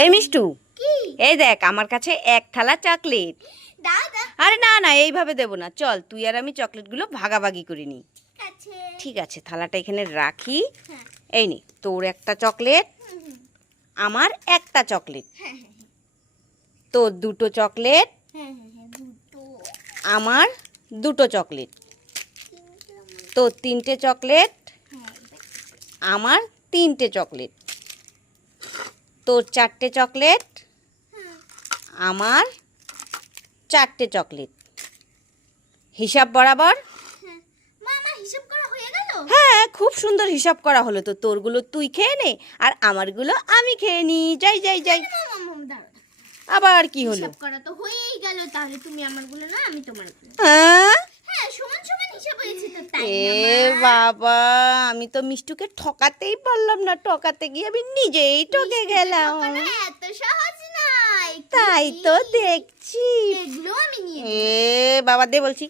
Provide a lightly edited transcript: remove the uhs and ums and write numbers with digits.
এই মিষ্টু, এই দেখ আমার কাছে এক থালা চকলেট। আরে না না, এইভাবে দেবো না, চল তুই আর আমি চকলেটগুলো ভাগাভাগি করে নিই। ঠিক আছে, থালাটা এখানে রাখি। এই নে তোর একটা চকলেট, আমার একটা চকলেট, তোর দুটো চকলেট, আমার দুটো চকলেট, তোর তিনটে চকলেট, আমার তিনটে চকলেট, তোর চারটে চকলেট, আমার চারটে চকলেট। হিসাব বরাবর? হ্যাঁ, খুব সুন্দর হিসাব করা হলো। তো তোরগুলো তুই খেয়ে নে আর আমারগুলো আমি খেয়ে নি। যাই যাই যাই। আবার কি হলো? হিসাব করা তো হয়েই গেল, তাহলে তুমি আমারগুলো না আমি তোমারগুলো। হ্যাঁ, হ্যাঁ, সমান সমান হিসাব হয়েছে তো, তাই এ বাবা, আমি তো মিষ্টুকে ঠকাতেই পারলাম না, ঠকাতে গিয়ে আমি নিজেই ঠকে গেলাম। এত সহজ নয়, তাই তো দেখছি। এগুলো আমি নিয়ে এ বাবা, দে বলছি।